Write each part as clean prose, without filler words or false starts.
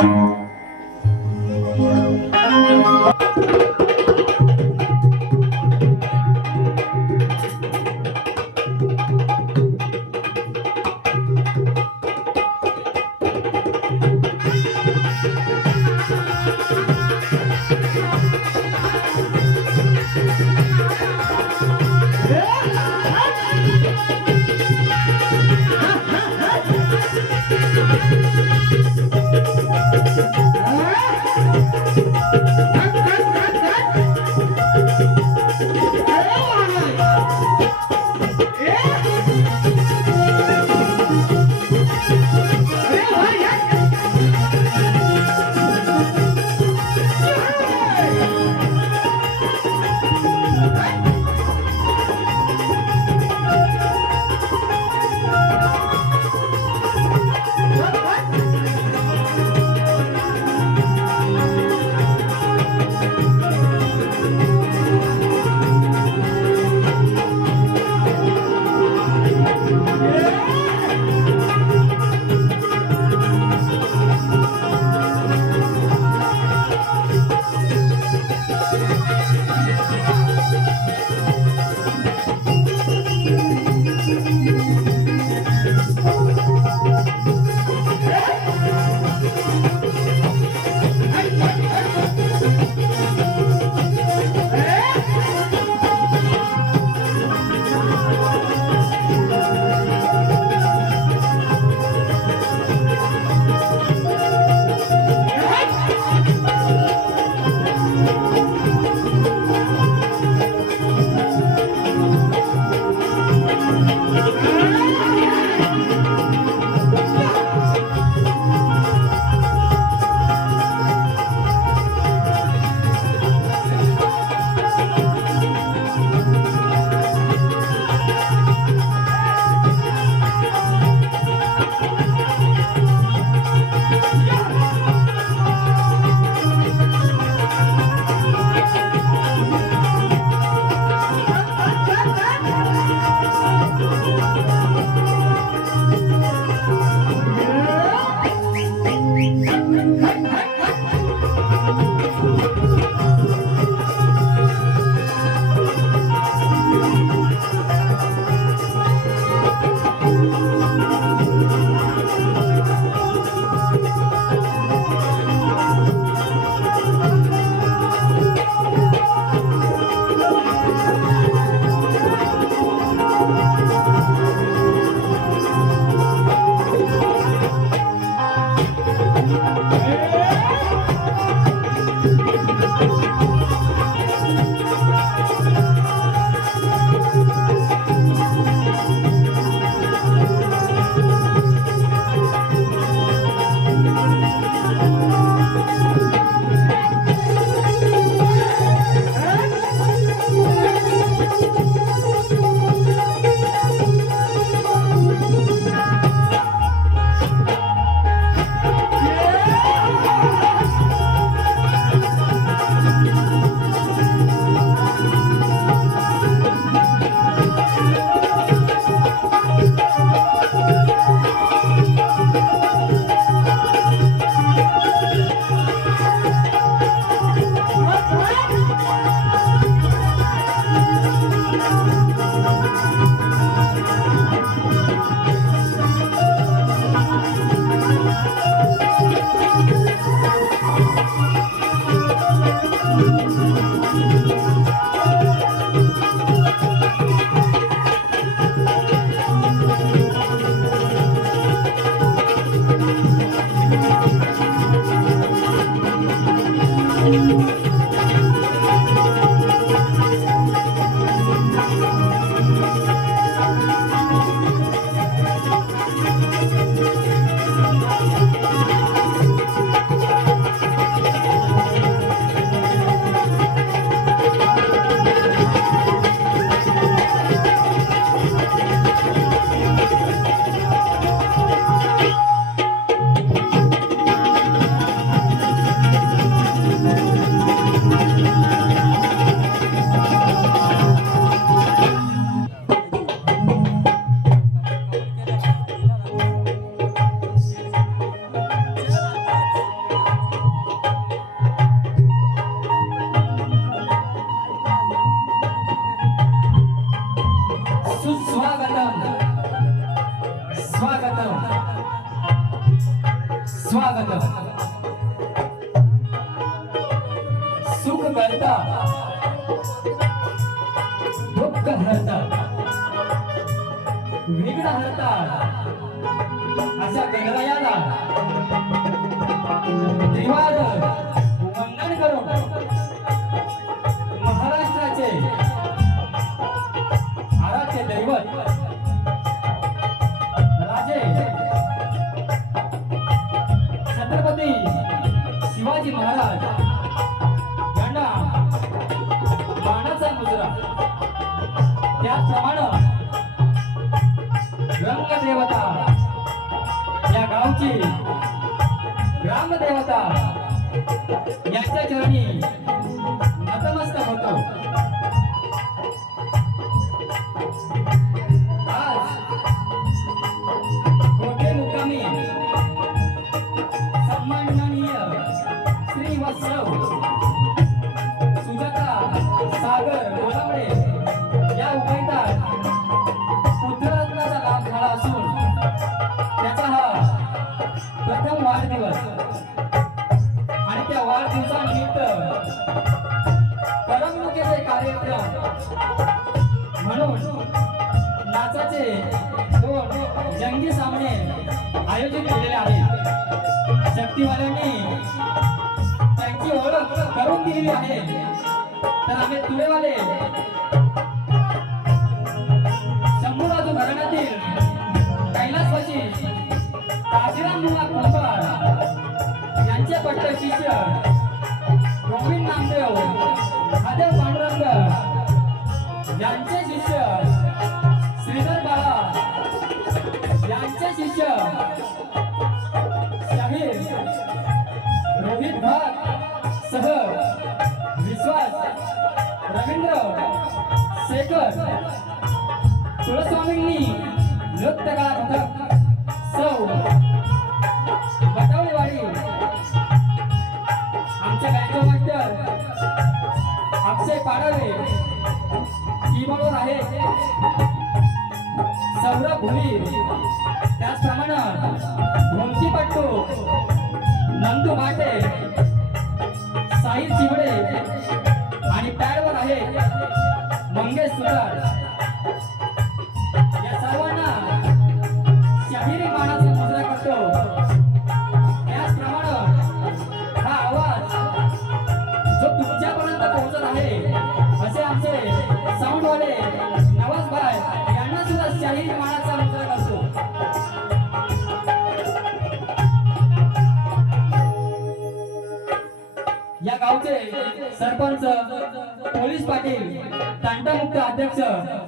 Yeah! स्वागत सुख करता दुःख हरता विघ्न हरता अशा गणरायाला त्रिवार वंदन करून महाराष्ट्राचे आराध्य दैवत राजे छत्रपती शिवाजी महाराज यांना मानाचा मुजरा त्याचप्रमाणे रंगदेवता या गावची ग्रामदेवता यांच्या चरणी नतमस्तक होतो। आज कोठे मुक्कामी सन्माननीय श्री वत्सव सुजाता सागर गोलामडे या उभयतात पुत्ररत्नाचा लाभ झाला असून त्याचा हा प्रथम वाढदिवस आणि त्या वाढदिवसानिमित्त करमणुकीचे कार्यक्रम म्हणून नाचाचे 2 जंगी सामने आयोजित केलेले आहेत। शक्तीवाल्यांनी त्यांची ओळख करून दिलेली आहे, तर आम्ही तुळेवाले शंभूराजू घराण्यातील कैलासवासी काशीराम मुला कुंभार यांचे पट्ट शिष्य गोविंद नामदेव महादेव पांडुरंग यांचे शिष्य श्रीधर बाळा यांचे शिष्य शाहीर रोहित भट सह विश्वास रवींद्र शेखर तुळस्वामींनी नृत्य कला पथक सौ बटावळीवाडी आमचे गायक मास्टर अक्षय पाडवे कीबोर्डवर आहे सौरभ भुईर त्याचप्रमाणे ढोलकी पट्टू नंदू भाटे साहिल चिवडे आणि पॅडवर आहे मंगेश सुतार। या सर्वांना शाहिरी मानाचा मुजरा करतो। त्याचप्रमाणे हा आवाज जो तुमच्यापर्यंत पोहोचत आहे असे आमचे साऊंडवाले नवाज भाई यांना सुद्धा शाहिरी मानाचा मुजरा करतो। या गावचे सरपंच पोलीस पाटील तांडामुक्त अध्यक्ष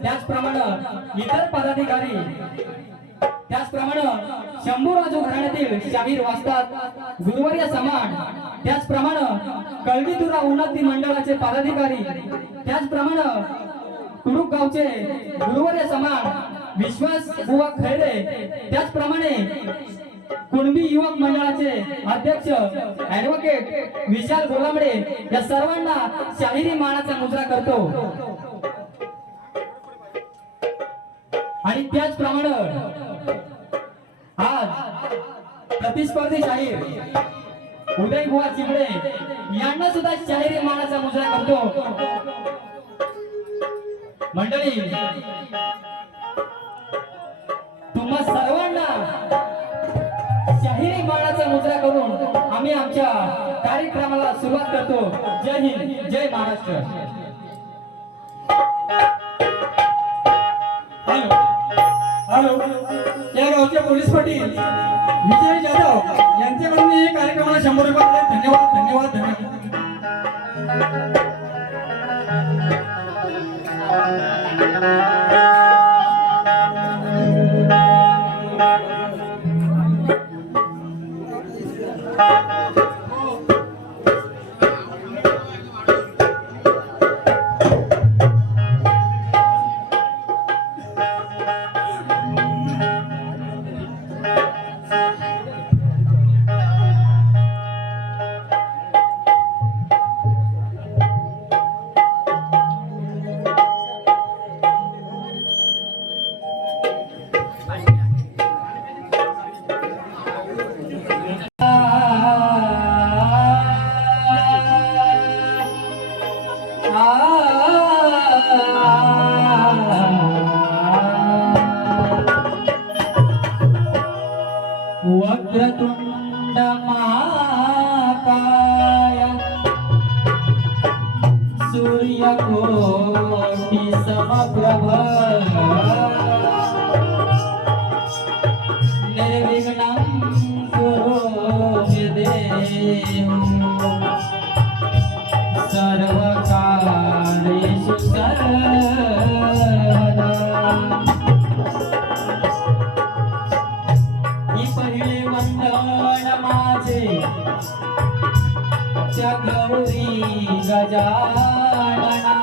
त्याचप्रमाणे इतर पदाधिकारी त्याचप्रमाणे शंभूराजू घराण्यातील शाहीर वाचतात गुरुवर्य समान त्याचप्रमाणे कळवीतुरा उन्नती मंडळाचे पदाधिकारी त्याचप्रमाणे कुडूक गावचे गुरुवर्य समान विश्वास बुवा खैरे त्याचप्रमाणे कुणबी युवक मंडळाचे अध्यक्ष ॲडव्होकेट विशाल गोलामडे या सर्वांना शाहिरी मानाचा मुजरा करतो। आणि त्याचप्रमाणे आज प्रतिस्पर्धी शाहीर उदय बुवा चिमडे यांना सुद्धा शाहिरी मानाचा मुजरा करतो। मंडळी तुम्हा सर्वांना शाहिरी मानाचा मुजरा करून आम्ही आमच्या कार्यक्रमाला सुरुवात करतो। जय हिंद जय महाराष्ट्र। हॅलो या गावचे पोलीस पाटील विजय जाधव यांच्याकडून या कार्यक्रमाला 100 रुपये धन्यवाद धन्यवाद सर्व कालेषु सर्वदा ही पहिले वंदन माझे त्या गौरी गजानना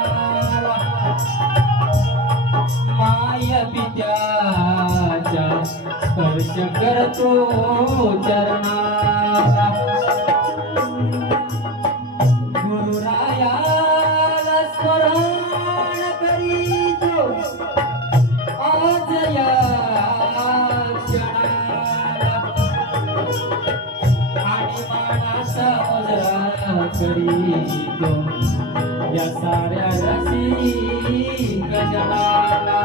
माय पित्याच्या स्पर्श करतो चरणाला गुरुरायाला स्मरण करीतो आज या क्षणाला आणि मानाचा मुजरा करीतो या साऱ्या रसिक जनाला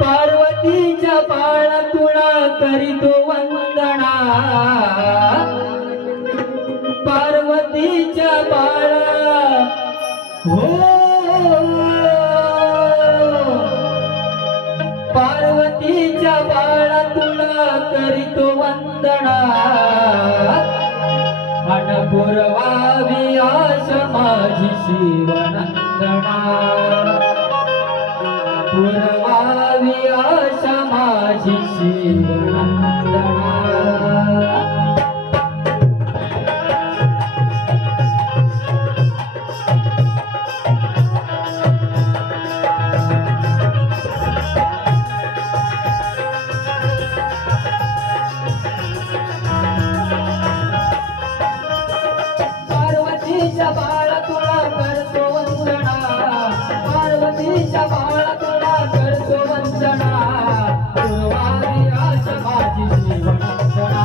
पार्वतीच्या बाळा तुला करीतो वंदना पार्वतीच्या बाळा हो पार्वतीच्या बाळा तुला करीतो वंदना अन पुरवावी आश माझी शिवनंदना पुरवावी आशा माझी शिवनंदना पार्वतीच्या बाळा तुला करतो वंदना पार्वतीच्या बाळा तुला करतो वंदना पुरवावी आशा माझी शिवनंदना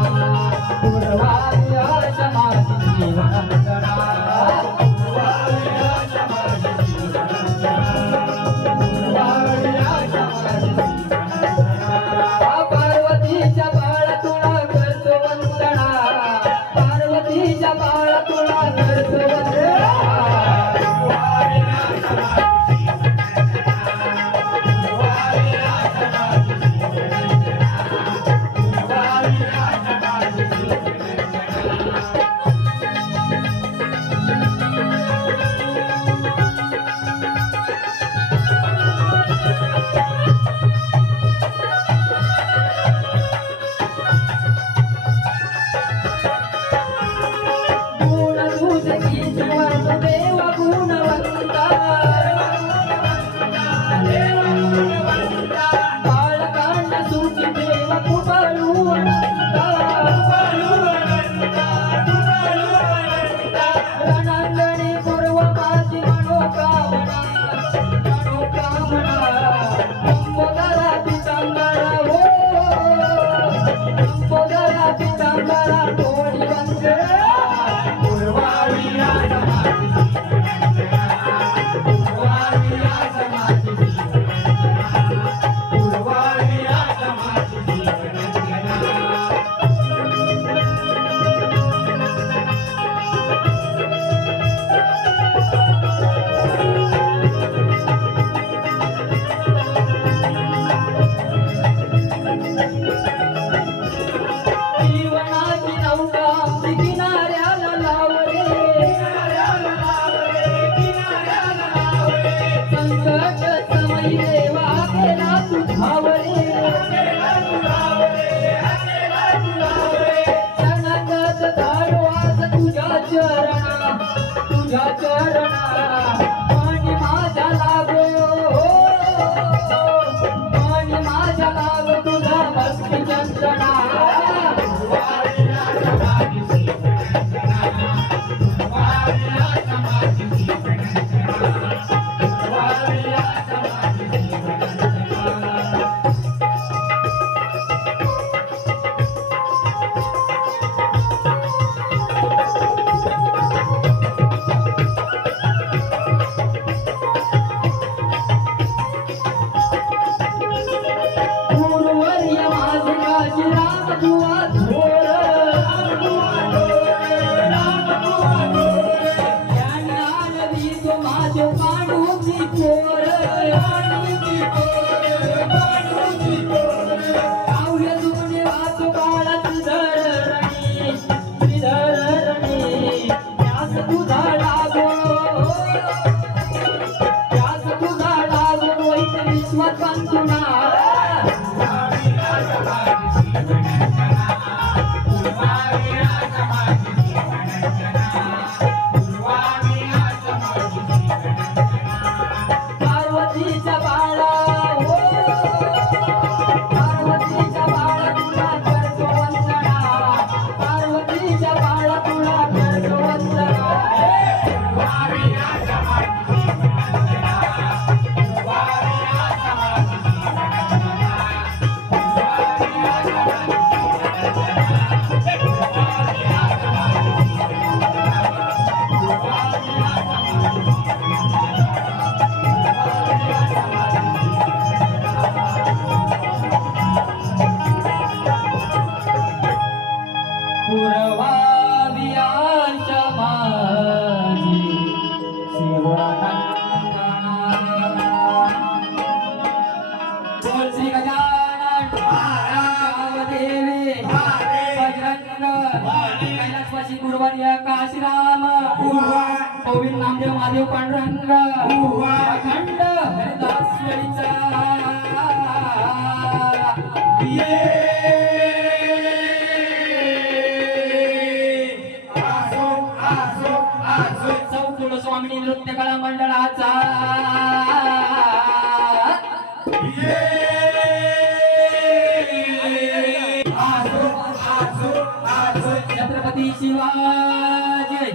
पुरवावी आशा माझी शिवनंदना पुरवावी आशा माझी शिवनंदना पुरवावी आशा माझी शिवनंदना पार्वतीच्या बाळा तुला करतो वंदना पार्वतीच्या बाळा तुला करतो वंदना गुण तुझे ईश्वर देव गुणवंता बाळकांड सुखी देव कुबळू रणांगणी पूर्व माझी मनोकामना कंपोदरा पितांबरा हो कंपोदरा पितांबरा कोणी वंदना पुरवावी आशा माझी पुरवावी आशा माझी पुरवावी आशा माझी जीवनाची नौका आमची किनाऱ्याला लावले संकट समयी देवा केला तू धावले शरणागत धाडो आज तुझ्या चरणा पाणी माझ्या लागो पाणी माझ्या लाग तुझा भक्ती चंदना पूर्वर्य माझे काशी राम तुआ थोर ज्ञानानवी तो माझे पांडुची पोर पंतुना पार्वतीच्या बाळा हो पार्वतीच्या बाळा तुला करतो वंदना पार्वतीच्या बाळा तुला करतो वंदना पुरवावियाच्या माझी शिवनंदना बोल श्री गजानन देवी बजरंग कैलासवासी गुरुवर्य काशीराम गोविंद नामदेव महादेव पांडुरंग अखंड हरिदास वेळीचा चौकुळ स्वामिनी नृत्य कला मंडळाचा छत्रपती शिवाजी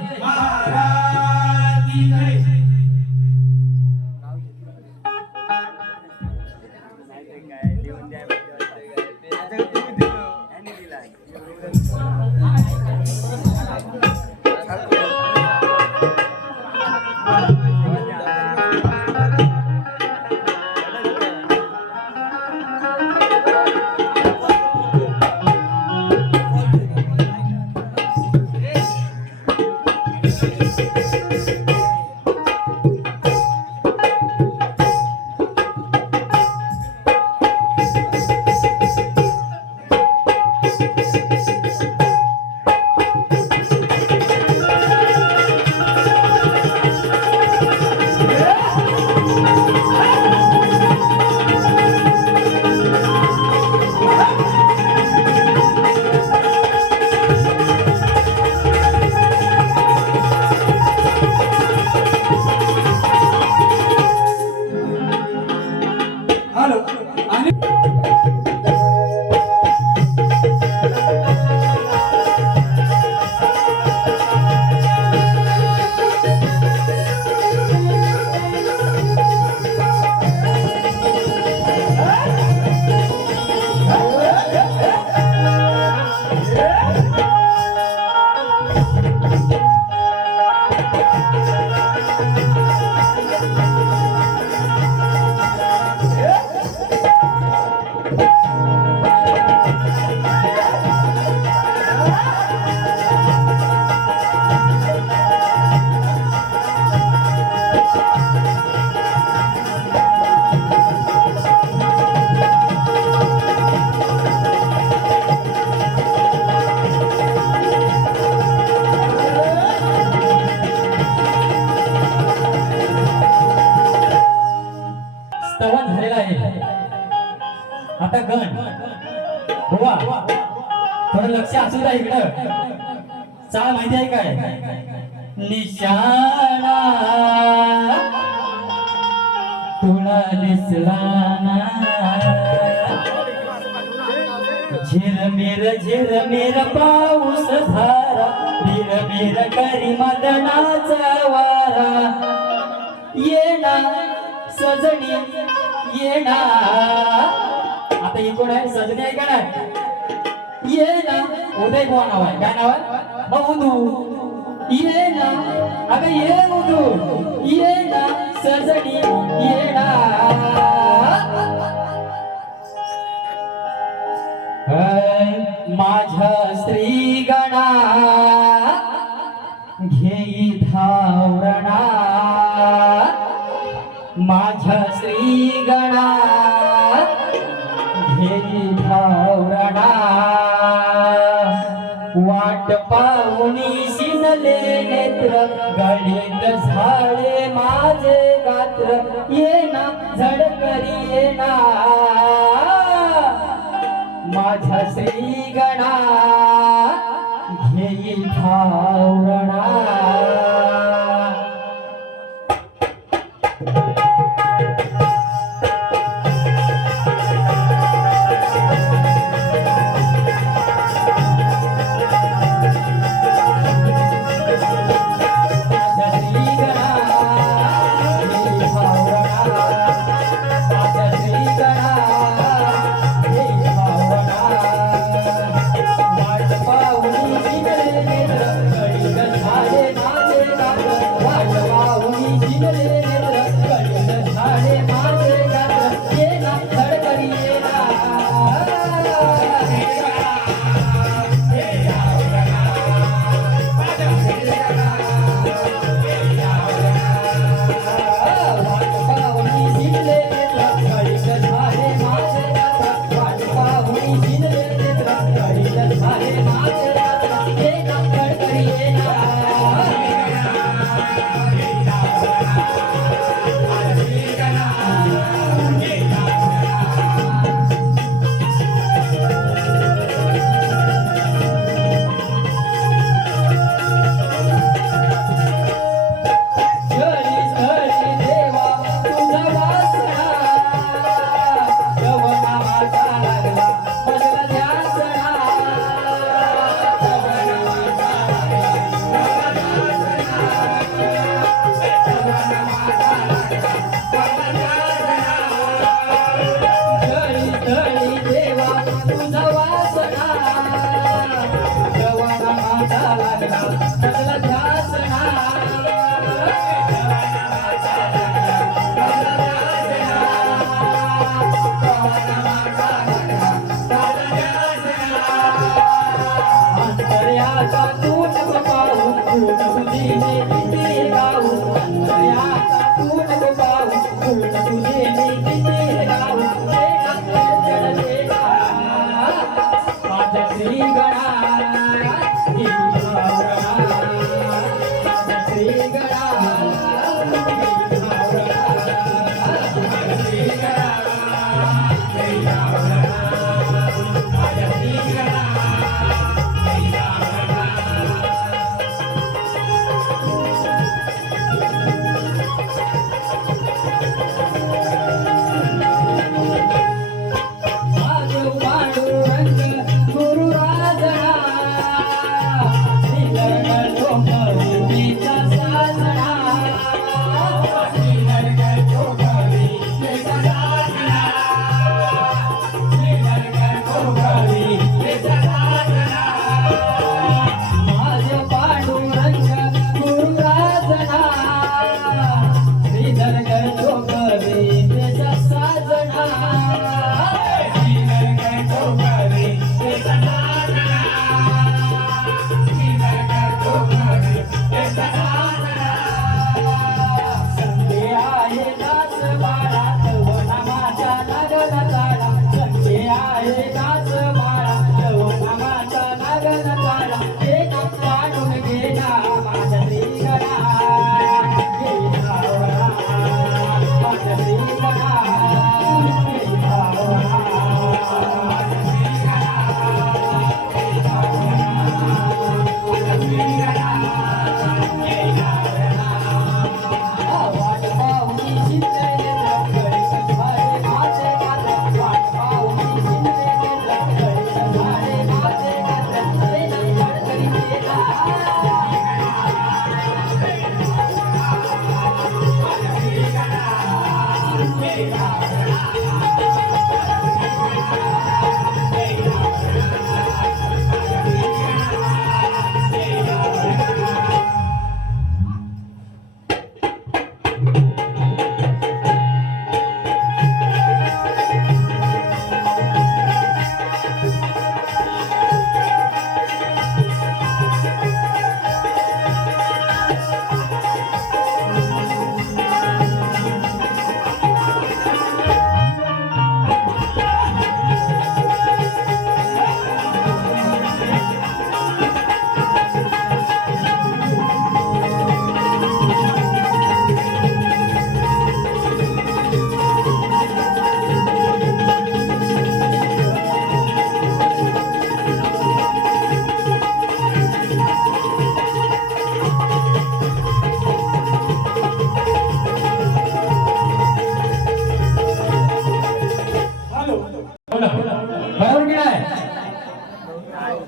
हॅलो आणि स्तवन झालेला आहे आता गण हुआ थोडं लक्ष असू द्या इकडं चाल माहिती आहे काय निशाणा तुला दिसला ना झिरमिर पाऊस धारा बिर करी मदनाचा वारा येणा सजनी येणा आता ही कोण आहे सजनी आहे का नाही येणा उदय कोण नाव आहे काय नाव आहे उदू येणा अगं ये उदू येणा सजनी येणा माझ्या स्त्री गणा घेई धावरणा माझ्या श्री गणा घेई धावरणा वाट पाहुनी शिनले नेत्र गणित झाले माझे गात्र येना झडक घरी येणार माझ्या श्री गणा घेई धावणा पाऊनी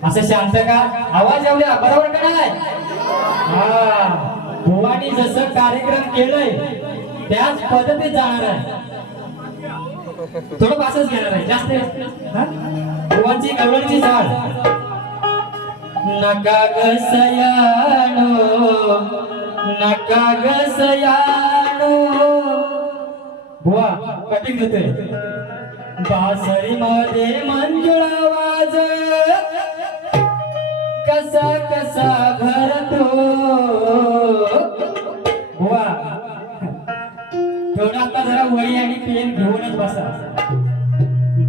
असं शांत का आवाज येऊया बरोबर का नाही हा बुवानी जसं कार्यक्रम केलंय त्याच पद्धतीत जाणार आहे थोडं पासच घेणार आहे जास्त हा? बुवांची गवळणची झाड नका ग सयानो नका ग सयानो बुवा कटिंग देतोय बासरी मध्ये मंजुळा वाज कसा कसा भरतो बुवा थोडा आता जरा वही आणि पेन घेऊनच बसा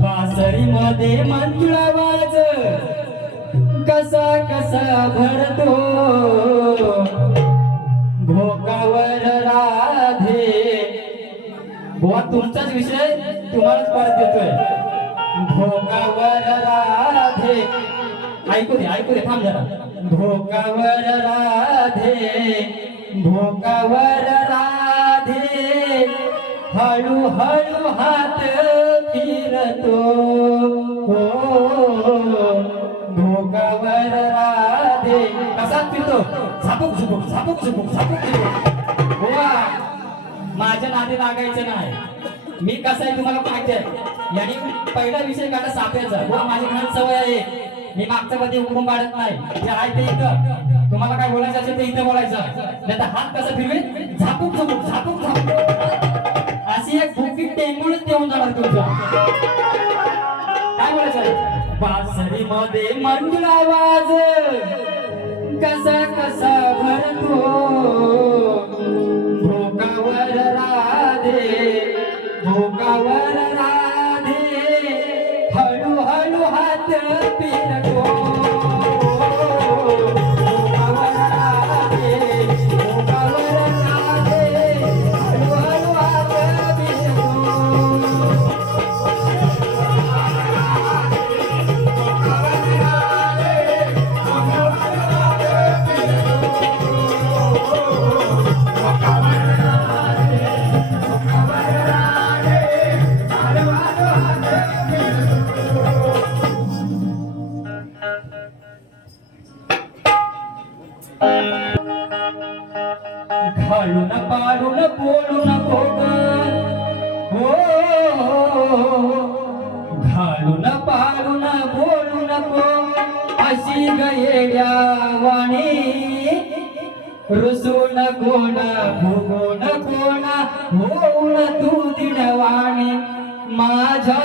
बासरी मध्ये मंजुळा वाज कसा कसा भरतो भोकावर राधे बुवा तुमचाच विषय तुम्हालाच परत देतोय भोकावर राधे ऐकू दे थांब जरा भोकावर राधे हळू हळू हात फिरतो भोकावर राधे कसा फिरतो झापूक झुपूक झापूक झुपूक झापूक झुपूक बुवा माझ्या नादी लागायचं नाही मी कसं आहे तुम्हाला माहिती आहे यांनी पहिला विषय काढला साप्याचा बुवा माझी घाण सवय आहे मी मागच्या मध्ये उकरून काढत नाही जे आहे ते इथं तुम्हाला काय बोलायचं असेल ते इथं बोलायचं नाही तर हात कसा फिरवे झापूक झुपूक झापूक झापूक अशी एक भुकी टेंगुळच देऊन जाणार तुमच्या काय बोलायचं आहे बासरी मध्ये मंजुळा आवाज कसा कसा भरतो भोकावर राधे हळू हळू हात फिरतो भोकावर राधे हळू हळू हात फिरतो घालून पाडून बोलू नको हो घालून पाडून बोलू नको अशी गयेड्या वाणी रुसून कोण भुगून कोण होऊन तू दिनवाणी माझ्या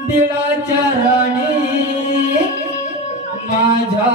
दिलाच्या राणी माझ्या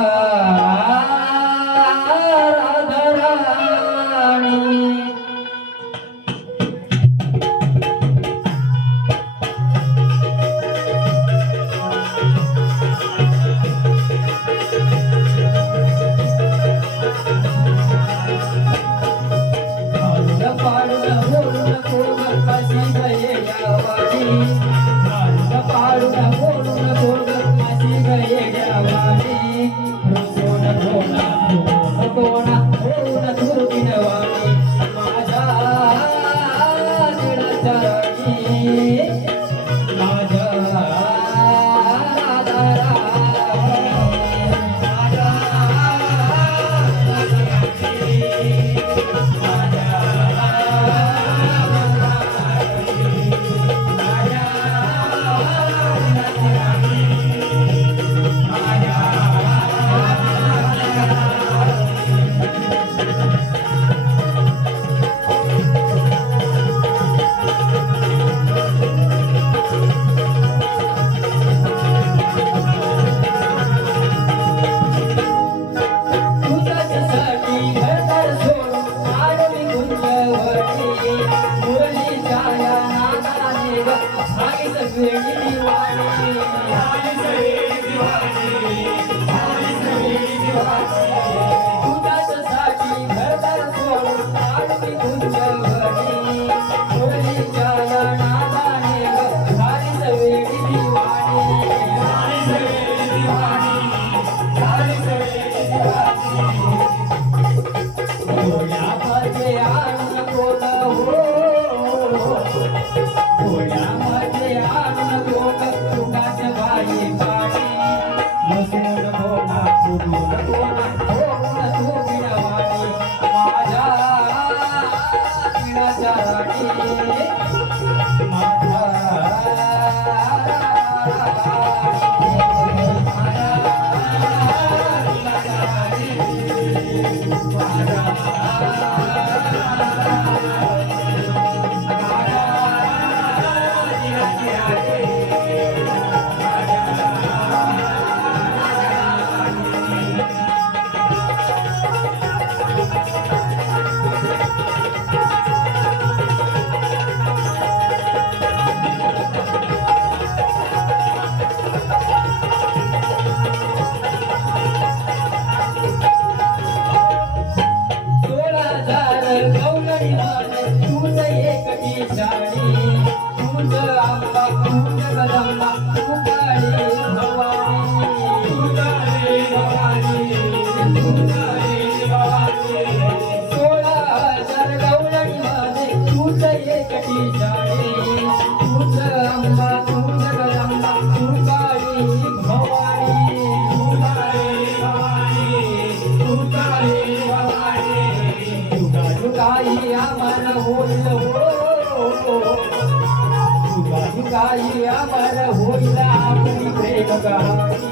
युगा युगाई अमर होईल आपली प्रेम कहाणी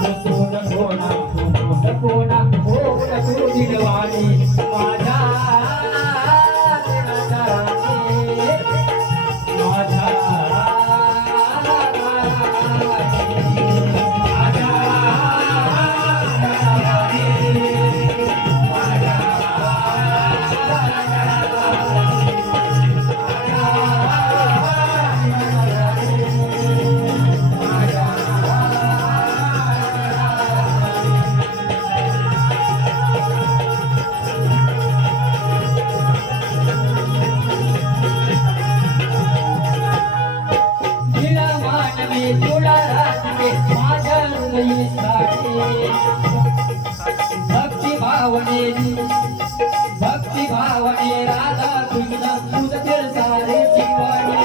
रसून कोणा कोणा होऊन तू दिलवाणी माझ्या दिनाच्या राणी माझ्या भक्ति भावने राधा कृष्ण तुझ फिर सारे जीवानी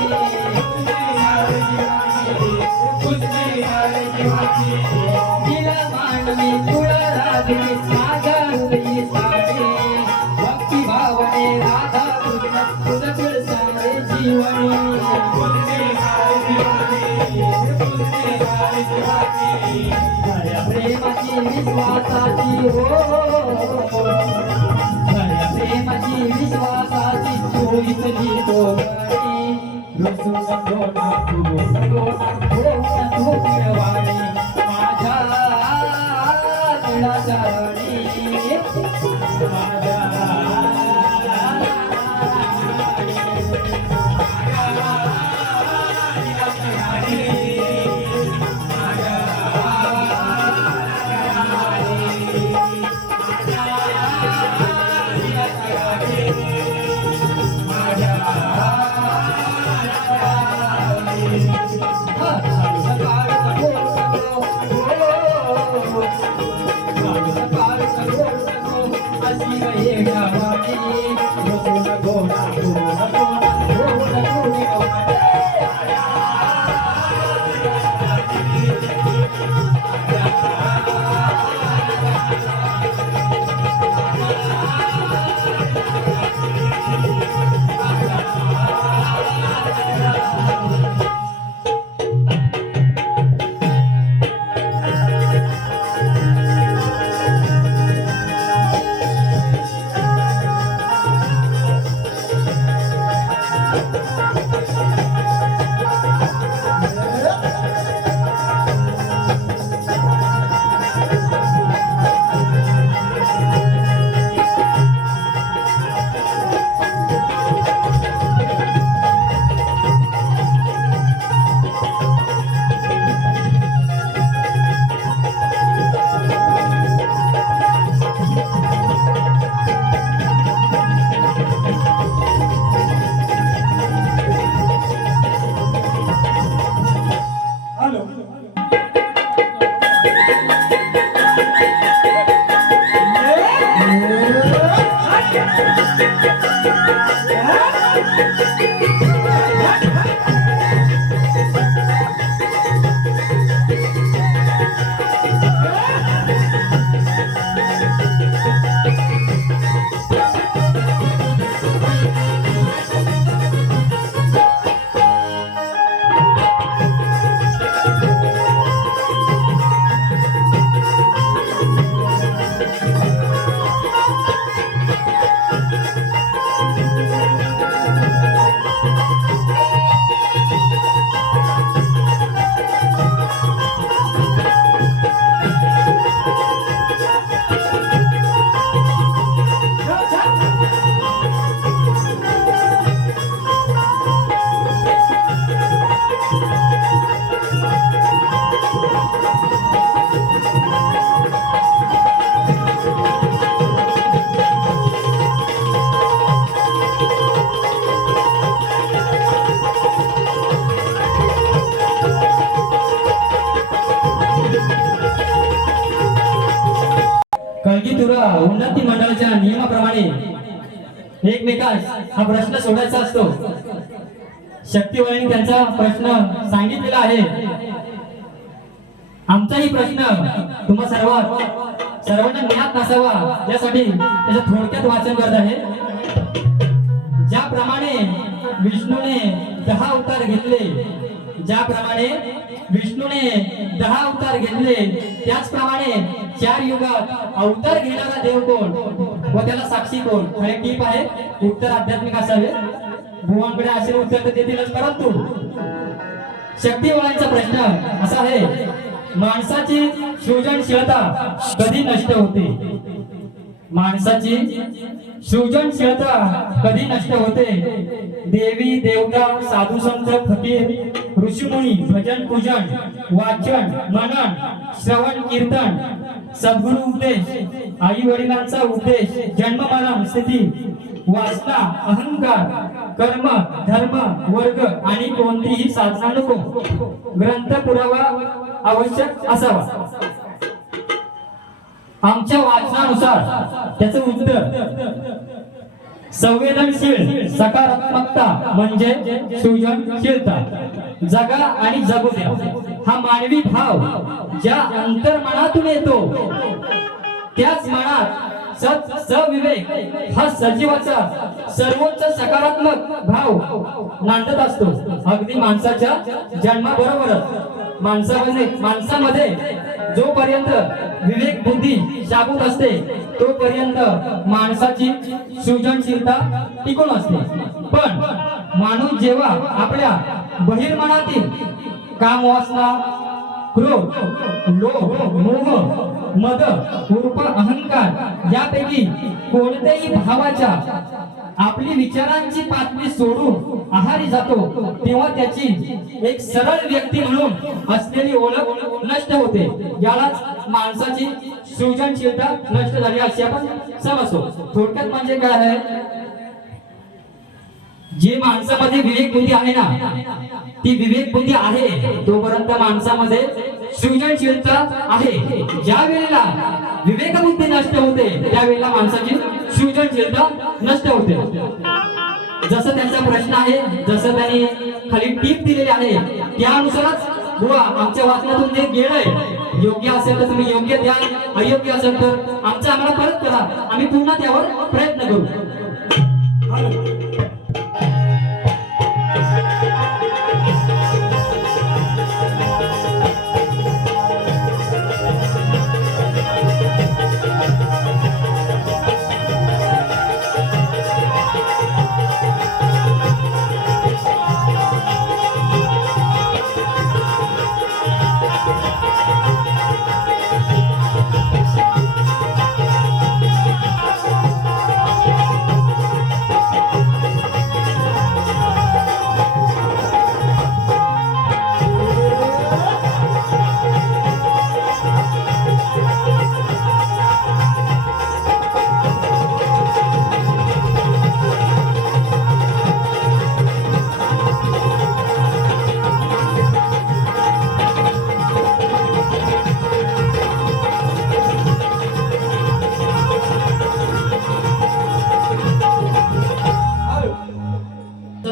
दिला मानवी तुला राधे माझ्या हृदयी साडे भक्ति भावने राधा कृष्ण तुझ फिर सारे जीवानी प्रेमाची विश्वासाची हो प्रेमाची विश्वासाची चोरीतली तो रसून कोणा तू दिलवाणी माझ्या दिलाच्या राणी माझ्या कळगीतुरा उन्नती मंडळाच्या नियमाप्रमाणे एकमेकास हा प्रश्न सोडायचा असतो. शक्तीवळीने त्यांचा प्रश्न सांगितलेला आहे. आमचाही प्रश्न तुम्हा सर्वांना ज्ञात नसावा यासाठी त्याचं थोडक्यात वाचन करत आहे. ज्याप्रमाणे विष्णूने 10 अवतार घेतले, ज्याप्रमाणे विष्णूने 10 अवतार घेतले त्याचप्रमाणे 4 युगात अवतार घेणारा देव कोण व त्याला साक्षी कोण? खरे टीप आहे, उत्तर आध्यात्मिक असावे. भुवनकडे असे उत्तर तर देतीलच, परंतु शक्तिवाळांचा प्रश्न असा आहे, माणसाची सृजनशीलता कधी नष्ट होते? माणसाची सृजनशीलता कधी नष्ट होते? देवी देवता साधू संत फकीर ऋषीमुनी भजन पूजन वाचन मनन श्रवण कीर्तन सद्गुरु उपदेश आई वडिलांचा उपदेश जन्म मरण स्थिती वासना अहंकार कर्म धर्म वर्ग आणि कोणतीही साधना नको. ग्रंथ पुरावा आवश्यक असावा. आमच्या वाचनानुसार त्याचं उत्तर संवेदनशील सकारात्मकता म्हणजे सृजनशीलता. जगा आणि जगू द्या हा मानवी भाव ज्या अंतर्मनातून येतो त्याच मनात सविवेक हा सजीवाचा सर्वोच्च सकारात्मक भाव नांदत असतो. अगदी माणसाच्या जन्माबरोबरच माणसामध्ये जोपर्यंत विवेक बुद्धी जागृत असते तोपर्यंत माणसाची सृजनशीलता टिकून असते. पण माणूस जेव्हा आपल्या बहिर्मनातील कामवासना क्रोध लोभ मोह मद उर्फ अहंकार यापैकी कोणत्याही भावाच्या आपली विचारांची पातळी सोडून आहारी जातो तेव्हा त्याची एक सरळ व्यक्ती म्हणून असलेली ओळख नष्ट होते. यालाच माणसाची सृजनशीलता नष्ट झाली असे आपण समजतो. थोडक्यात म्हणजे काय आहे, जे माणसामध्ये विवेक बुद्धी आहे ना ती विवेक बुद्धी आहे तोपर्यंत माणसामध्ये सृजनशीलता आहे. ज्या वेळेला विवेक बुद्धी नष्ट होते त्यावेळेला माणसाची सृजनशीलता नष्ट होते. जसं त्यांचा प्रश्न आहे, जसं त्यांनी खाली टीप दिलेली आहे त्यानुसारच बुवा आमच्या वाचनातून जे गेलंय योग्य असेल तर तुम्ही योग्य द्या, अयोग्य असेल तर आमचं आम्हाला परत करा, आम्ही पुन्हा त्यावर प्रयत्न करू.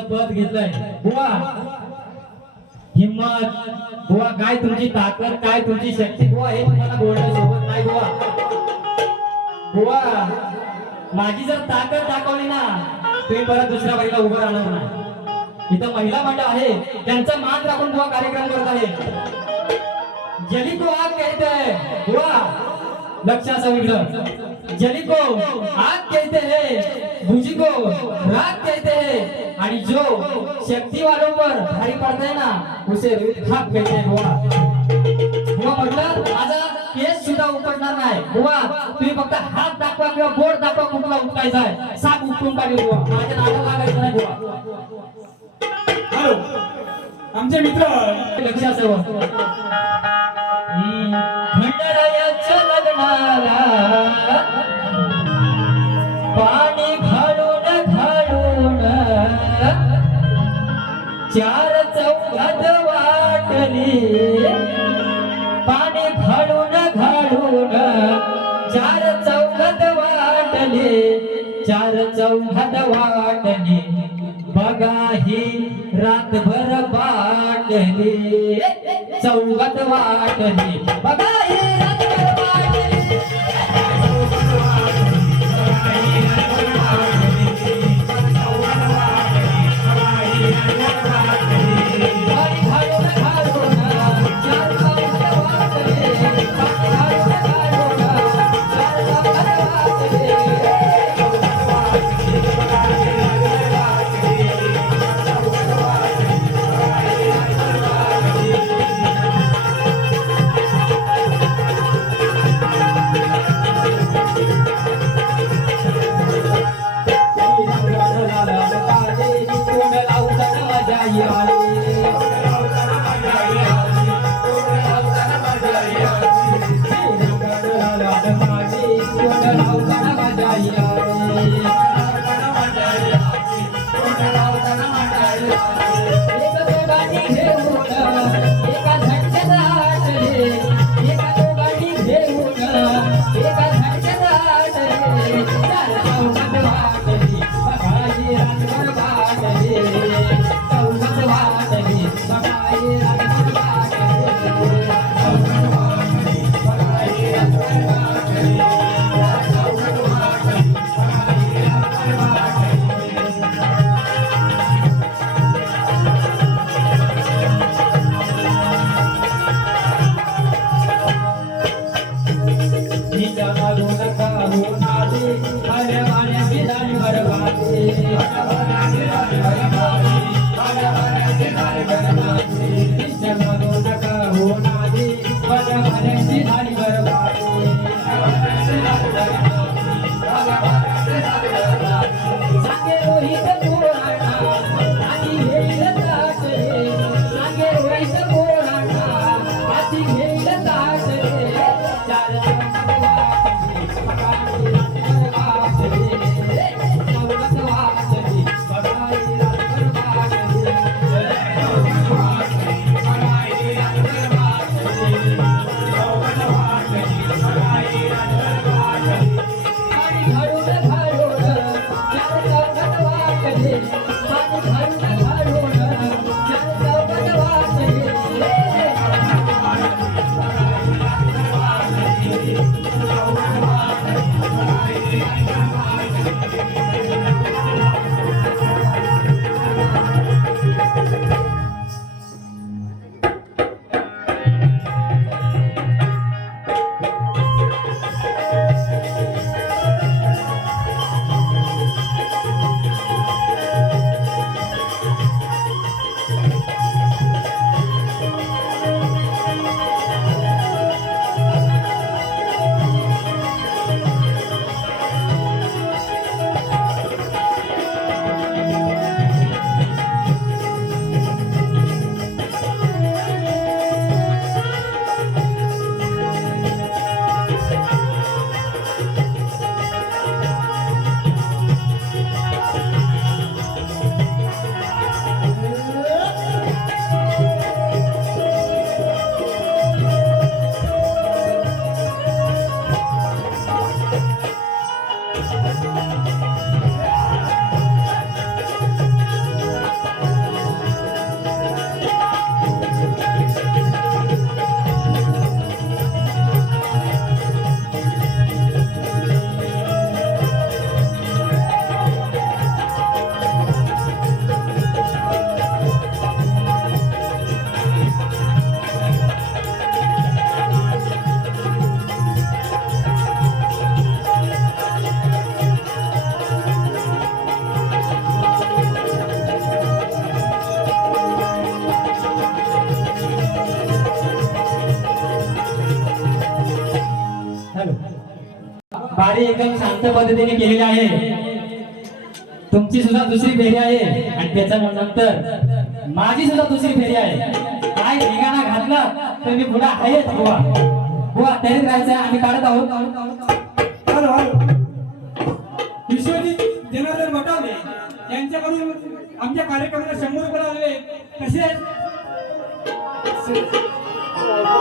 पद घेतलंय बुवा, हिम्मत बुवा, काय तुमची ताकद, काय तुमची शक्ती बुवा, हे तुम्हाला बोलणं सोबत नाही बुवा. बुवा माझी जर ताकद दाखवली ना तुम्ही परत दुसऱ्या बाईला उभं राहणार नाही. इथं महिला मंडळ आहे त्यांचा मान राखून बुवा कार्यक्रम करत आहे. जली को आग कहते हैं बुवा, लक्षात सगळं, जली को आग कहते हैं, भुजी को राग कहते हैं आणि जो शक्ति वालों पर भारी पड़ता है ना उसे खाक कहते हैं बुवा. बुवा म्हटलं माझा केस सुद्धा उपटणार नाही बुवा, तुम्ही फक्त हात दाखवा किंवा बोट दाखवा कुठला उपटायचा आहे, साप उपटून टाकेल बुवा, माझ्या नादाला लागायचं नाही बुवा. हॅलो आमचे मित्र लक्षात सर्व भंडारायाच्या लग्नाला पाणी घालून घालून चार चौघात वाटली, पाणी घालून घालून चार चौघात वाटली, चार चौघात वाटली, बघा ही रातभर वाटली, चौघात वाटली, बघा ही रातभर वाटली. आई आली बारी एकदम शांत पद्धतीने केलेली आहे. तुमची सुद्धा दुसरी फेरी आहे आणि त्याच्यानंतर माझी सुद्धा दुसरी फेरी आहे. काय ठिकाणा घातला तर मी पुढे आहे बुवा. बुवा तयारीत राहायचं आहे, आम्ही काढत आहोत. हॅलो हॅलो विश्वजित जनार्दन बटावले यांच्याकडून आमच्या कार्यक्रमाला 100 रुपये लावले. तसेच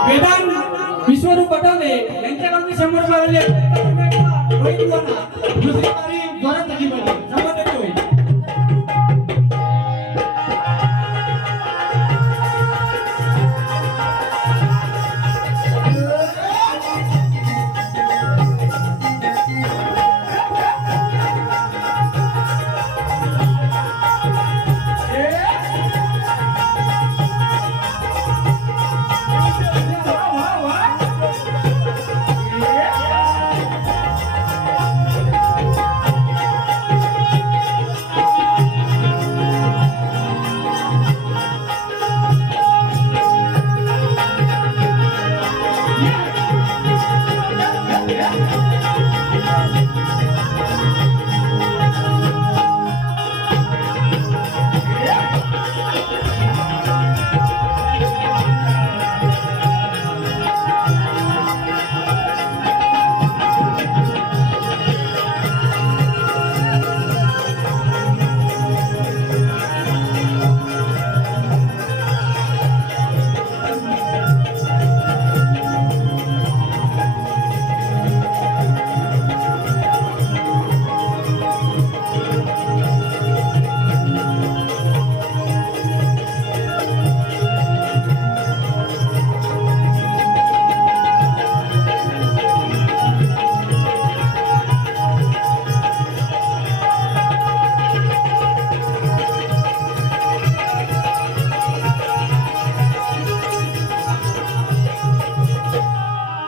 वेदांत विश्वरूप बटावले यांच्याकडून 100 रुपये लावले. दुसरी बारी जोरात झाली.